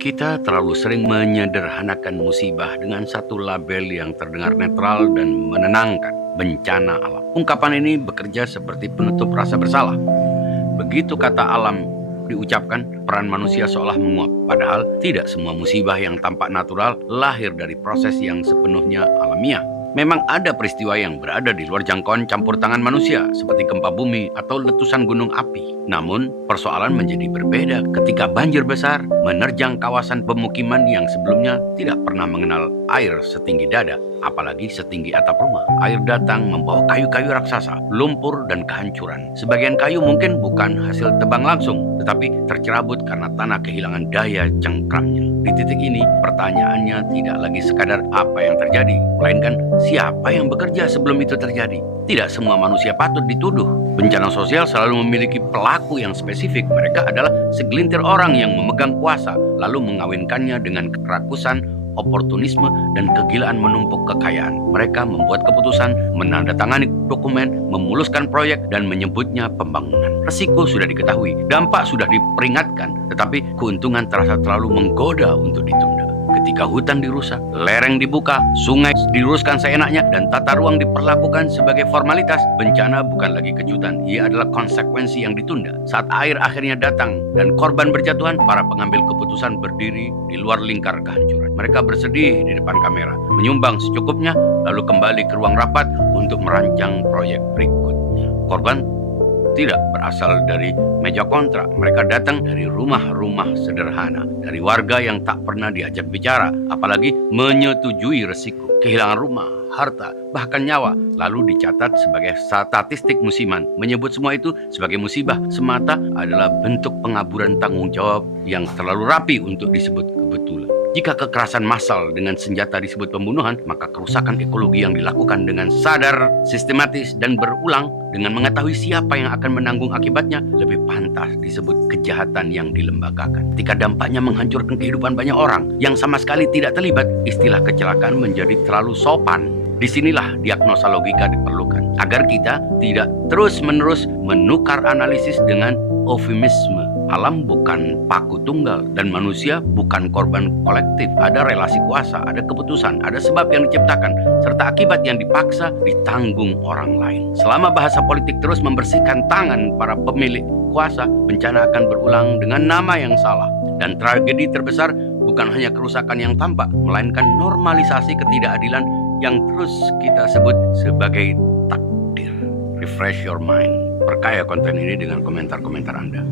Kita terlalu sering menyederhanakan musibah dengan satu label yang terdengar netral dan menenangkan, bencana alam. Ungkapan ini bekerja seperti penutup rasa bersalah. Begitu kata alam diucapkan, peran manusia seolah menguap. Padahal tidak semua musibah yang tampak natural lahir dari proses yang sepenuhnya alamiah. Memang ada peristiwa yang berada di luar jangkauan campur tangan manusia, seperti gempa bumi atau letusan gunung api. Namun, persoalan menjadi berbeda ketika banjir besar menerjang kawasan pemukiman yang sebelumnya tidak pernah mengenal air setinggi dada, apalagi setinggi atap rumah. Air datang membawa kayu-kayu raksasa, lumpur, dan kehancuran. Sebagian kayu mungkin bukan hasil tebang langsung, tetapi tercerabut karena tanah kehilangan daya cengkramnya. Di titik ini, pertanyaannya tidak lagi sekadar apa yang terjadi, melainkan siapa yang bekerja sebelum itu terjadi. Tidak semua manusia patut dituduh. Bencana sosial selalu memiliki pelaku yang spesifik. Mereka adalah segelintir orang yang memegang kuasa, lalu mengawinkannya dengan kerakusan, oportunisme, dan kegilaan menumpuk kekayaan. Mereka membuat keputusan, menandatangani dokumen, memuluskan proyek, dan menyebutnya pembangunan. Resiko sudah diketahui, dampak sudah diperingatkan, tetapi keuntungan terasa terlalu menggoda untuk ditunda. Ketika hutan dirusak, lereng dibuka, sungai diluruskan seenaknya, dan tata ruang diperlakukan sebagai formalitas, bencana bukan lagi kejutan, ia adalah konsekuensi yang ditunda. Saat air akhirnya datang dan korban berjatuhan, para pengambil keputusan berdiri di luar lingkar kehancuran. Mereka bersedih di depan kamera, menyumbang secukupnya, lalu kembali ke ruang rapat untuk merancang proyek berikutnya. Korban tidak berasal dari meja kontrak. Mereka datang dari rumah-rumah sederhana, dari warga yang tak pernah diajak bicara, apalagi menyetujui resiko. Kehilangan rumah, harta, bahkan nyawa, lalu dicatat sebagai statistik musiman. Menyebut semua itu sebagai musibah semata adalah bentuk pengaburan tanggung jawab yang terlalu rapi untuk disebut kebetulan. Jika kekerasan massal dengan senjata disebut pembunuhan, maka kerusakan ekologi yang dilakukan dengan sadar, sistematis, dan berulang dengan mengetahui siapa yang akan menanggung akibatnya lebih pantas disebut kejahatan yang dilembagakan. Ketika dampaknya menghancurkan kehidupan banyak orang yang sama sekali tidak terlibat, istilah kecelakaan menjadi terlalu sopan. Disinilah diagnosa logika diperlukan, agar kita tidak terus-menerus menukar analisis dengan eufemisme. Alam bukan paku tunggal dan manusia bukan korban kolektif. Ada relasi kuasa, ada keputusan, ada sebab yang diciptakan, serta akibat yang dipaksa ditanggung orang lain. Selama bahasa politik terus membersihkan tangan para pemilik kuasa, bencana akan berulang dengan nama yang salah. Dan tragedi terbesar bukan hanya kerusakan yang tampak, melainkan normalisasi ketidakadilan yang terus kita sebut sebagai takdir. Refresh your mind. Perkaya konten ini dengan komentar-komentar Anda.